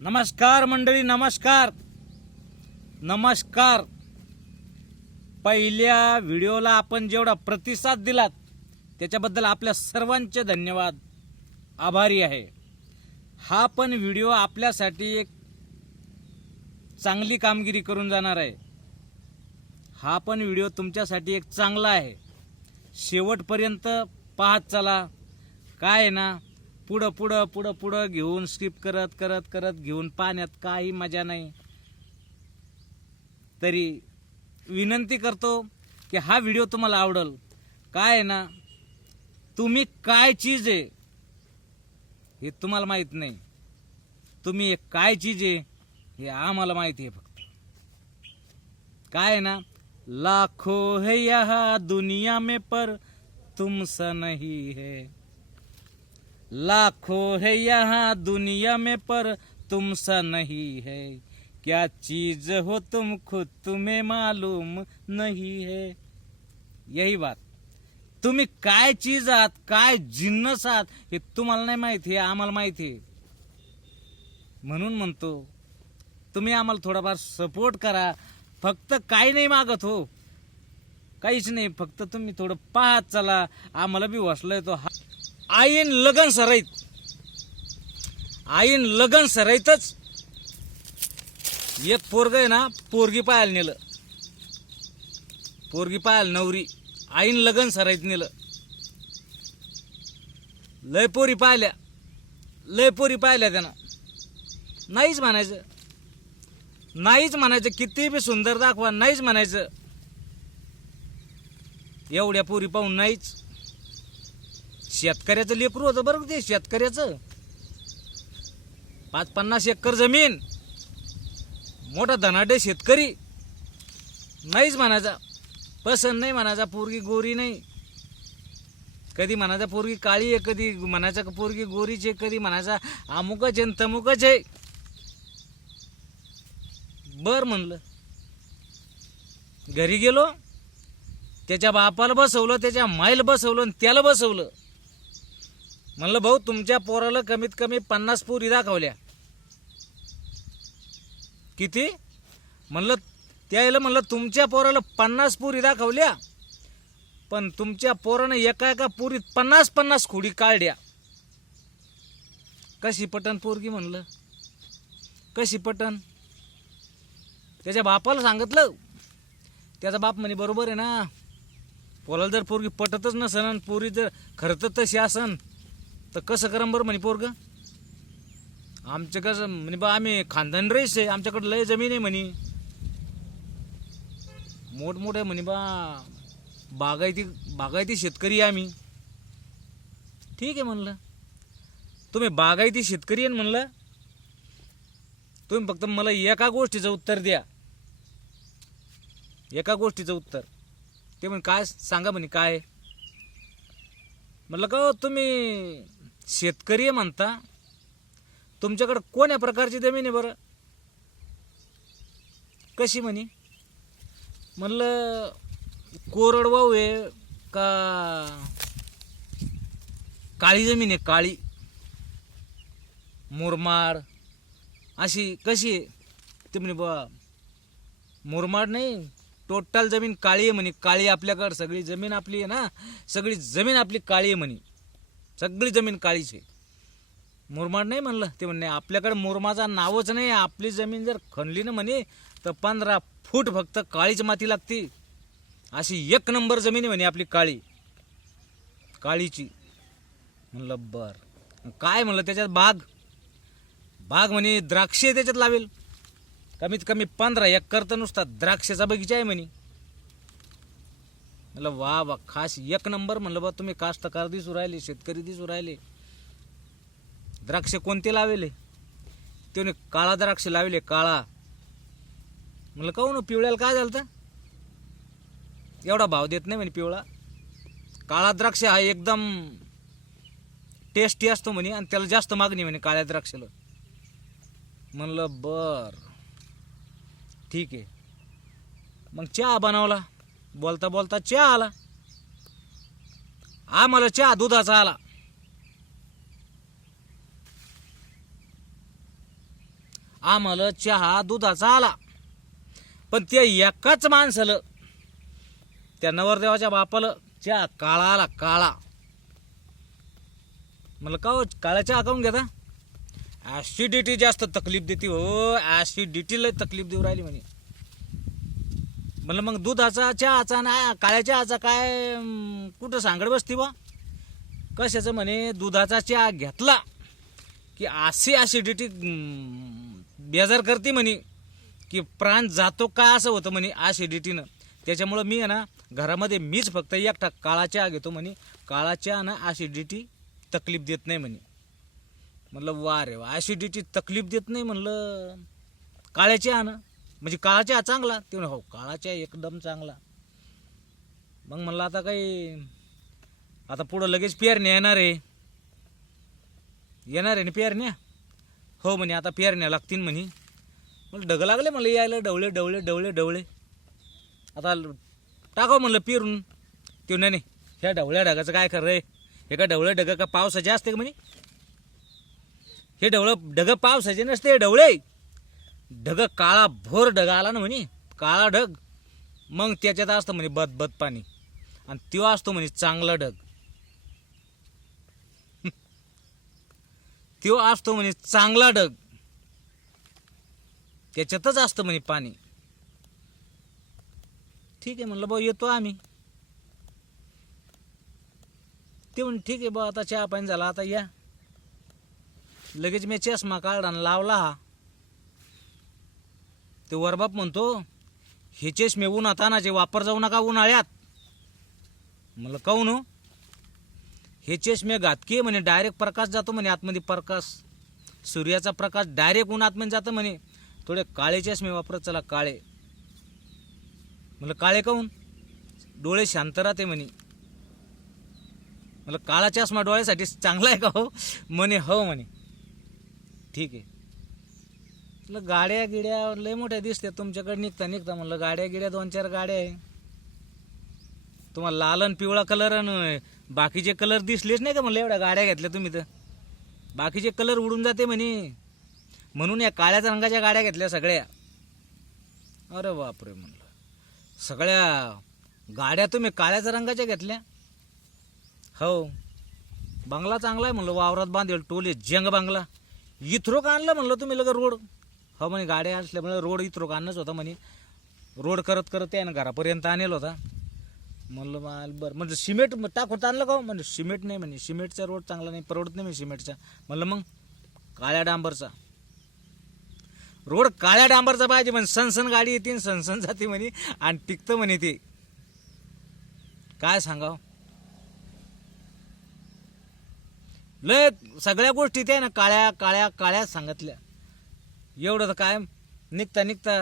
नमस्कार मंडळी नमस्कार. नमस्कार. पहिल्या व्हिडिओला आपण जेवढा प्रतिसाद दिलात त्याच्याबद्दल आपल्या सर्वांचे धन्यवाद. आभारी आहे. हा पण व्हिडिओ आपल्यासाठी एक चांगली कामगिरी करून जाणार आहे. हा पण व्हिडिओ तुमच्यासाठी एक चांगला आहे. शेवटपर्यंत पाहत चला. काय आहे ना पुढं पुढं पुढं पुढं घेऊन स्किप करत करत करत घेऊन पाण्यात काही मजा नाही. तरी विनंती करतो की हा व्हिडिओ तुम्हाला आवडल. काय आहे ना तुम्ही काय चीज आहे हे तुम्हाला माहीत नाही. तुम्ही एक काय चीज आहे हे आम्हाला माहिती आहे फक्त. काय आहे ना लाखो है यहाँ दुनिया में पर तुमसा नहीं है. लाखों है यहाँ दुनिया में पर तुमसा नहीं है। क्या चीज हो तुम खुद तुम्हें मालूम नहीं है? यही बात। तुम्ही काय चीज आहात काय जिन्नस आहात हे तुम्हाला नाही माहिती हे आम्हाला माहिती आहे. म्हणून म्हणतो तुम्ही आम्हाला थोडाफार सपोर्ट करा. फक्त काही नाही मागत हो. काहीच नाही फक्त तुम्ही थोडं पाहत चला. आम्हाला बी वसलंय तो हा आईन लगन सराईत. आईन लगन सराईतच एक पोरग आहे ना पोरगी पाहायला नेलं. पोरगी पाहायला नवरी आईन लगन सराईत नेलं. लय पोरी पाहिल्या लय पोरी पाहिल्या त्यानं. नाहीच म्हणायचं. नाहीच म्हणायचं किती बी सुंदर दाखवा नाहीच म्हणायचं. एवढ्या पोरी पाहून नाहीच. शेतकऱ्याचं लेकरू होतं बरं का ते शेतकऱ्याचं. पाच पन्नास एकर जमीन मोठा धनाढ्य शेतकरी. नाहीच म्हणायचा. पसंत नाही म्हणायचा पोरगी गोरी नाही. कधी म्हणायचा पोरगी काळी आहे कधी म्हणायचा पोरगी गोरीच आहे कधी म्हणायचा अमुकच आहे न तमुकच आहे. बर म्हणलं. घरी गेलो त्याच्या बापाला बसवलं त्याच्या माईला बसवलं आणि त्याला बसवलं. म्हणलं भाऊ तुमच्या पोराला कमीत कमी पन्नास पुरी दाखवल्या किती? म्हणलं त्याला म्हणलं तुमच्या पोराला पन्नास पुरी दाखवल्या पण तुमच्या पोरानं एका एका पोरीत पन्नास पन्नास खोडी काढल्या. कशी पटन पोरगी? म्हणलं. कशी पटन? त्याच्या बापाला सांगितलं. त्याचा बाप म्हणे बरोबर आहे ना. पोराला जर पोरगी पटतच नसन पोरी जर खरं तर तशी असन तर कसं करम बरं म्हणे पोरग? आमचं कसं म्हणे बा आम्ही खानदान रईस आहे आमच्याकडे लय जमीन आहे म्हणे. मोठमोठे म्हणे बा बागायती बागायती शेतकरी आहे आम्ही. ठीक आहे म्हणलं. तुम्ही बागायती शेतकरी आहे ना म्हणलं तुम्ही फक्त मला एका गोष्टीचं उत्तर द्या. एका गोष्टीचं उत्तर. ते म्हणे काय सांगा म्हणे काय? आहे? म्हणलं का हो, तुम्ही शेतकरी आहे म्हणता तुमच्याकडं कोण्या प्रकारची जमीन आहे बरं? कशी म्हणे? म्हणलं कोरडवाहू आहे का काळी जमीन आहे काळी. मुरमाड अशी कशी आहे? ते म्हणे बा मुरमाड नाही टोटल जमीन काळी आहे म्हणे. काळी आपल्याकडं सगळी जमीन आपली आहे ना सगळी जमीन आपली काळी आहे म्हणे. सगळी जमीन काळीच आहे. मुरमाड नाही म्हणलं ते म्हणणे आपल्याकडे मुरमाचा नावच नाही आपली जमीन जर खणली ना म्हणे तर पंधरा फूट फक्त काळीच माती लागते. अशी एक नंबर जमीन आहे म्हणे आपली काळी. काळीची. म्हणलं बर. काय म्हणलं त्याच्यात बाग? बाग म्हणे द्राक्षे त्याच्यात लावेल. कमीत कमी पंधरा एकर तर नुसता द्राक्षाचा बगीचा आहे म्हणे. म्हणलं वा वा खास एक नंबर म्हणलं बा तुम्ही कास्तकार दिसू राहिले शेतकरी दिसू राहिले. द्राक्ष कोणते लावले? ते काळा द्राक्ष लावले काळा. म्हणलं काहून हो, पिवळ्याला काय झालं तर? एवढा भाव देत नाही म्हणे पिवळा. काळा द्राक्ष हा एकदम टेस्टी असतो म्हणे आणि त्याला जास्त मागणी म्हणे काळ्या द्राक्षाला. म्हणलं बर. ठीक आहे. मग चहा बनवला. बोलता बोलता चहा आला. आम्हाला चहा दुधाचा आला. आम्हाला चहा दुधाचा आला. पण त्या एकाच माणसाला त्या नवरदेवाच्या बापाला चहा काळा आला काळा. मला का हो, काळा चहा काऊन घेता? ऍसिडिटी जास्त तकलीफ देते हो ऍसिडिटीला तकलीफ देऊ राहिली म्हणे. म्हणलं मग दुधाचा चहाचा ना काळ्या चहाचा काय अं, कुठं सांगड बसती बा? कशाचं म्हणे दुधाचा चहा घेतला की अशी ॲसिडिटी बेजार करते म्हणे की प्राण जातो का असं होतं म्हणे ॲसिडिटीनं त्याच्यामुळं मी आहे ना घरामध्ये मीच फक्त एकटा काळा चहा घेतो म्हणे. काळा चहा ना ॲसिडिटी तकलीफ देत नाही म्हणे. म्हणलं वा रे वा ॲसिडिटी तकलीफ देत नाही म्हणलं. काळ्या चहा ना म्हणजे काळाच्या चांगला. ते म्हणे हो काळाच्या एकदम चांगला. मग म्हणलं आता काही आता पुढं लगेच पेरण्या येणार आहे. येणार आहे ना पेरण्या? हो म्हणे आता पेरण्या लागतील म्हणे. मला डगं लागले मला यायला डवळे डवळे डवळे डवळे आता टाकाव म्हणलं पेरून. ते नाही नाही ह्या ढवळ्या ढगाचं काय खरं आहे? हे का ढवळ्या ढग का पावसाचे असते का म्हणे? हे ढवळं ढगं पावसाचे नसते हे ढवळे. ढग काळा भोर ढग आला ना म्हणे काळा ढग मग त्याच्यात असतं म्हणे बद बद पाणी. आणि तो असतो म्हणे चांगला ढग. तो असतो म्हणे चांगला ढग. त्याच्यातच असतं म्हणे पाणी. ठीक आहे म्हणलं भाऊ येतो आम्ही. ते म्हणे ठीक आहे भाऊ आता चहा पाणी झाला आता या. लगेच मी चष्मा काढला आणि लावला हा. ते वरबाप म्हणतो हे चष्मे ना जे वापर जाऊ नका उन्हाळ्यात. म्हणलं काऊन हो? हे चष्मे घातकी आहे म्हणे डायरेक्ट प्रकाश जातो म्हणे आतमध्ये प्रकाश सूर्याचा प्रकाश डायरेक्ट ऊन आतमध्ये जातं म्हणे. थोडे काळे चष्मे वापरत चला काळे. म्हणलं काळे काऊन? डोळे शांत राहते म्हणे. म्हणलं काळा चष्मा डोळ्यासाठी चांगला आहे का हो? म्हणे हो म्हणे. ठीक आहे. म्हटलं गाड्या गिड्या लय मोठ्या दिसतात तुमच्याकडे निघता निघता म्हणलं. गाड्या गिड्या दोन चार गाड्या आहे. तुम्हाला लाल आणि पिवळा कलर आणि बाकीचे कलर दिसलेच नाही का म्हणलं? एवढ्या गाड्या घेतल्या तुम्ही तर. बाकीचे कलर उडून जाते म्हणे. म्हणून या काळ्याच रंगाच्या गाड्या घेतल्या सगळ्या. अरे बापरे म्हणलं. सगळ्या गाड्या तुम्ही काळ्याच रंगाच्या घेतल्या? हो. बंगला चांगला आहे म्हणलं वावरात बांधेल टोले जंग बंगला. का आणलं म्हणलं तुम्ही लगे रोड. हो म्हणे गाड्या असल्यामुळे रोड इतरो आणणंच होता म्हणे. रोड करत करत आहे ना घरापर्यंत आणेल होता. म्हणलं माल बरं. म्हणजे सिमेंट मग टाकून आणलं का हो? म्हणजे सिमेंट नाही म्हणे सिमेंटचा रोड चांगला नाही परवडत नाही म्हणे सिमेंटचा. म्हणलं मग काळ्या डांबरचा. रोड काळ्या डांबरचा पाहिजे म्हणजे सनसन गाडी येते आणि सनसन जाते म्हणे आणि टिकतं म्हणे ते. काय सांगाव? लय सगळ्या गोष्टी त्या ना काळ्या काळ्या काळ्या सांगितल्या. एवढं तर काय निघता निघता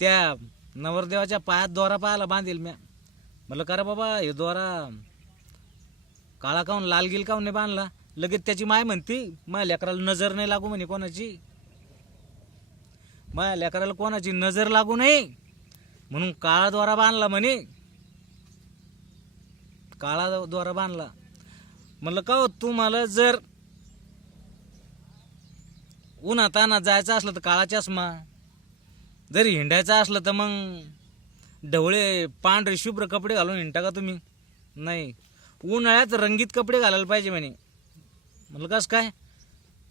त्या नवरदेवाच्या पायात दोरा पायाला बांधील म्या. म्हणलं का बाबा हे दोरा काळा काहून लाल गिल काहून नाही बांधला? लगेच त्याची माय म्हणती माझ्या लेकराला नजर नाही लागू म्हणे कोणाची. माझ्या लेकराला कोणाची नजर लागू नये म्हणून काळा द्वारा बांधला म्हणे. काळा द्वारा बांधला. म्हणलं का हो तुम्हाला जर उन्हा ताना जायचं असलं तर काळा चष्मा. जर हिंडायचं असलं तर मग ढवळे पांढरे शुभ्र कपडे घालून हिंडता का तुम्ही? नाही. उन्हाळ्यात रंगीत कपडे घालायला पाहिजे म्हणे. म्हणलं कसं काय?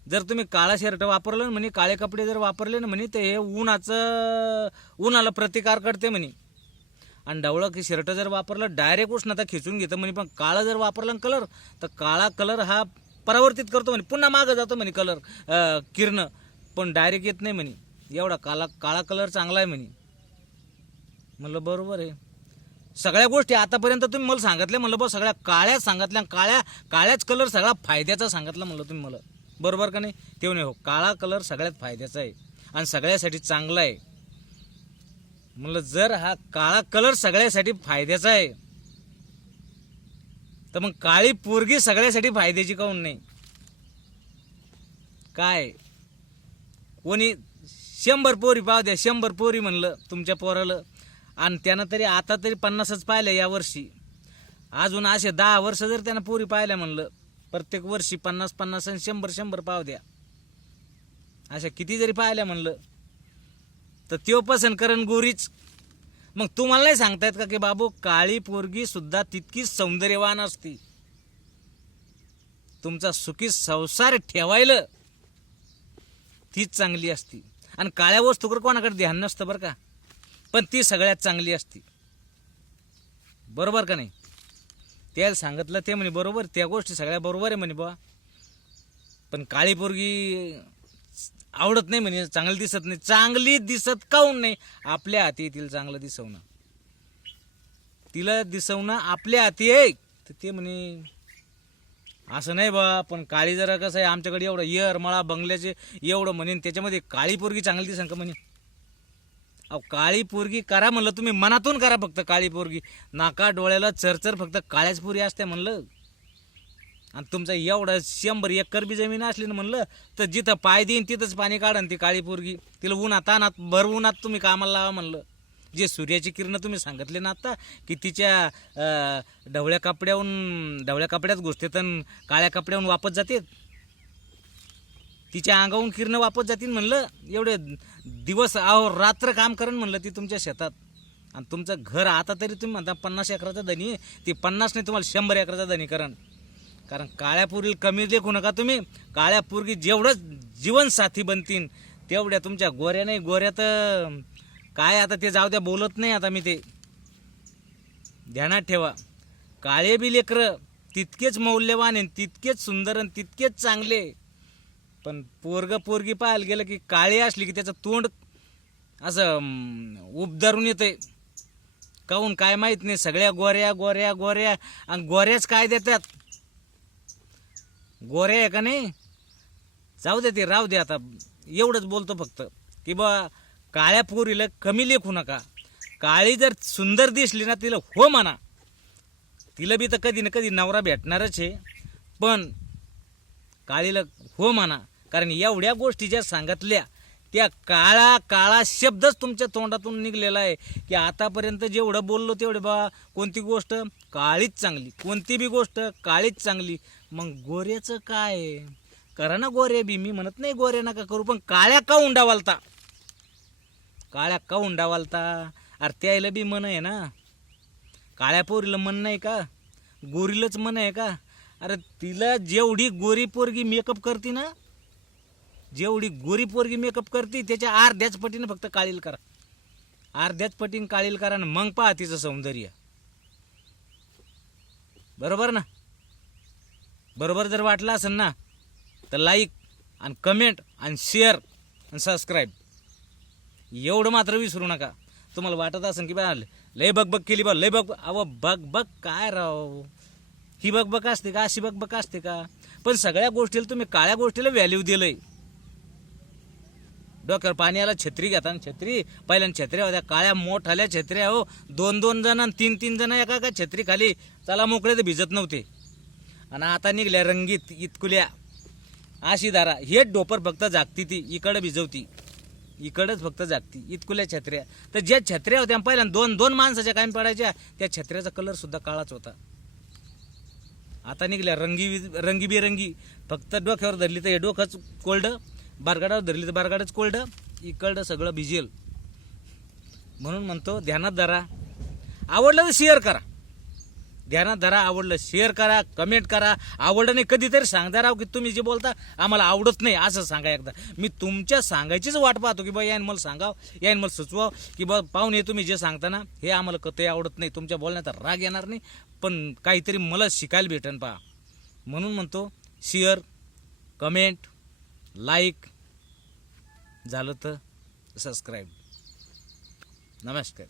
जर तुम्ही काळा शर्ट वापरलं ना म्हणे काळे कपडे जर वापरले ना म्हणे तर हे उन्हाचं उन्हाला प्रतिकार करते म्हणे. आणि ढवळं की शर्ट जर वापरलं डायरेक्ट उष्णता खिचून घेतं म्हणे पण काळा जर वापरला कलर तर काळा कलर हा परावर्तित करतो म्हणे. पुन्हा मागं जातो म्हणे कलर किरण. पण डायरेक्ट येत नाही म्हणे. एवढा काळा काळा कलर चांगला आहे म्हणे. म्हणलं बरोबर आहे. सगळ्या गोष्टी आतापर्यंत तुम्ही मला सांगितल्या. म्हणलं बा सगळ्या काळ्याच सांगितल्या. काळ्या काळ्याच कलर सगळा फायद्याचा सांगितला. म्हणलं तुम्ही मला. बरोबर का नाही? तेव्हा नाही हो काळा कलर सगळ्यात फायद्याचा आहे. आणि सगळ्यासाठी चांगला आहे. म्हणलं जर हा काळा कलर सगळ्यासाठी फायद्याचा आहे तर मग काळी पोरगी सगळ्यासाठी फायद्याची काऊन नाही? काय? कोणी शंभर पोरी पाव द्या शंभर पोरी म्हणलं तुमच्या पोराला. आणि त्यानं तरी आता तरी पन्नासच पाहिलं या वर्षी. अजून असे दहा वर्ष जर त्यानं पोरी पाहिल्या म्हणलं प्रत्येक वर्षी पन्नास पन्नास आणि शंभर शंभर पाव द्या. अशा किती जरी पाहिल्या म्हणलं तर त्यो पसंत करण गोरीच. मग तुम्हाला नाही सांगतायत का की बाबू काळी पोरगी सुद्धा तितकीच सौंदर्यवान असती. तुमचा सुखी संसार ठेवायला तीच चांगली असती. आणि काळ्या वस्तूकर कोणाकडे ध्यान नसतं बरं का. पण ती सगळ्यात चांगली असती. बरोबर का नाही? त्याला सांगितलं ते म्हणे बरोबर त्या गोष्टी सगळ्या बरोबर आहे म्हणे बा पण काळी पोरगी आवडत नाही म्हणे चांगली दिसत नाही. चांगली दिसत काऊन नाही? आपल्या हाती आहे तिला चांगलं दिसवणं. तिला दिसवणं आपल्या हाती आहे. तर ते म्हणे असं नाही बा पण काळी जरा कसं आहे आमच्याकडे एवढं येर मळा बंगल्याचे एवढं म्हणेन त्याच्यामध्ये काळी पोरगी चांगली दिसन का म्हणे? अहो काळी पोरगी करा म्हणलं तुम्ही मनातून करा फक्त काळी पोरगी. नाका डोळ्याला चरचर फक्त काळ्याच पोरी असते म्हणलं. आणि तुमचं एवढं शंभर एकर बी जमीन असली ना म्हणलं तर जिथं पाय देईन तिथंच पाणी काढा ती काळी पोरगी. तिला उन्हात तानात भर उन्हात तुम्ही कामाला लावा म्हणलं. जे सूर्याची किरणं तुम्ही सांगितले ना आता की तिच्या ढवळ्या कपड्याहून ढवळ्या कपड्यात घुसते तर काळ्या कपड्याहून वापस जाते. तिच्या अंगाहून किरणं वापस जातील म्हणलं एवढे दिवस आहो रात्र काम करण म्हणलं ती तुमच्या शेतात. आणि तुमचं घर आता तरी तुम्ही म्हणता पन्नास एकराचा धनी ती पन्नास नाही तुम्हाला शंभर एकराचा धनी करण कारण काळ्या पोरीला कमी देखू नका तुम्ही. काळ्या पोरगी जेवढं जीवनसाथी बनतीन तेवढ्या तुमच्या गोऱ्या नाही गोऱ्या तर काय आता ते जाऊ द्या बोलत नाही आता मी ते. ध्यानात ठेवा. काळे बी लेकरं तितकेच मौल्यवान आहे तितकेच सुंदर आणि तितकेच चांगले. पण पोरग पोरगी पाहायला गेलं की काळी असली की त्याचं तोंड असं उबदारून येते काहून काय माहीत नाही सगळ्या गोऱ्या गोऱ्या गोऱ्या आणि गोऱ्याच काय देतात? गोऱ्या आहे का नाही? जाऊ दे ते राहू दे आता. एवढंच बोलतो फक्त. की बा काळ्या पोरीला कमी लेखू नका. काळी जर सुंदर दिसली ना तिला हो म्हणा. तिला बी तर कधी ना कधी नवरा भेटणारच आहे. पण काळीला हो म्हणा. कारण एवढ्या गोष्टी ज्या सांगितल्या त्या काळा काळा शब्दच तुमच्या तोंडातून निघलेला आहे. की आतापर्यंत जेवढं बोललो तेवढे बा कोणती गोष्ट काळीच चांगली. कोणती बी गोष्ट काळीच चांगली. मग गोऱ्याचं काय? करा ना गोऱ्या बी. मी म्हणत नाही गोऱ्या नका करू पण काळ्या का उंडावालता काळ्या का उंडावालता अरे त्याला बी मन आहे ना. काळ्या पोरीला मन नाही का? गोरीलाच मन आहे का? अरे तिला जेवढी गोरी पोरगी मेकअप करते ना जेवढी गोरी पोरगी मेकअप करते त्याच्या अर्ध्याच पटीनं फक्त काळील करा. अर्ध्याच पटीनं काळील करा आणि मग पहा तिचं सौंदर्य. बरोबर ना? बरोबर जर वाटलं असेल ना तर लाईक आणि कमेंट आणि शेअर आणि सबस्क्राईब एवढं मात्र विसरू नका. तुम्हाला वाटत असेल की बा लय बकबक केली बा लय बक अव बग बग काय राव? ही बकबक असते का अशी बकबक असते का? पण सगळ्या गोष्टीला तुम्ही काळ्या गोष्टीला व्हॅल्यू दिलंय. डोक्यावर पाणी आला छत्री घेता आणि छत्री. पहिल्यांदा छत्र्या होत्या काळ्या मोठाल्या छत्र्या हो. दोन दोन जण आणि तीन तीन जण एका एका छत्री खाली चला मोकळे तर भिजत नव्हते. आणि आता निघल्या रंगीत इतकुल्या. अशी दारा हे डोपर फक्त जागती ती. इकडं भिजवती. इकडंच फक्त जागती. इतकुल्या छत्र्या. तर ज्या छत्र्या होत्या पहिल्या दोन दोन माणसाच्या कायम पडायच्या त्या छत्र्याचा कलर सुद्धा काळाच होता. आता निघल्या रंगी रंगीबिरंगी फक्त डोक्यावर धरली तर हे डोकंच कोल्ड बारगाडावर धरली तर बारगाडच कोल्ड इकडं सगळं भिजेल. म्हणून म्हणतो ध्यानात धरा. आवडलं तर शेअर करा. ध्यानात धरा आवडलं शेअर करा कमेंट करा. आवडलं नाही कधीतरी सांगता राव की तुम्ही जे बोलता आम्हाला आवडत नाही असं सांगा एकदा. मी तुमच्या सांगायचीच वाट पाहतो की बा यान मला सांगाव यान मला सुचवाव की बा पाहुणे तुम्ही जे सांगता ना हे आम्हाला कधी आवडत नाही. तुमच्या बोलण्याचा राग येणार नाही पण काहीतरी मला शिकायला भेटेन पहा. म्हणून म्हणतो शेअर कमेंट लाईक झालं तर सबस्क्राईब नमस्कार.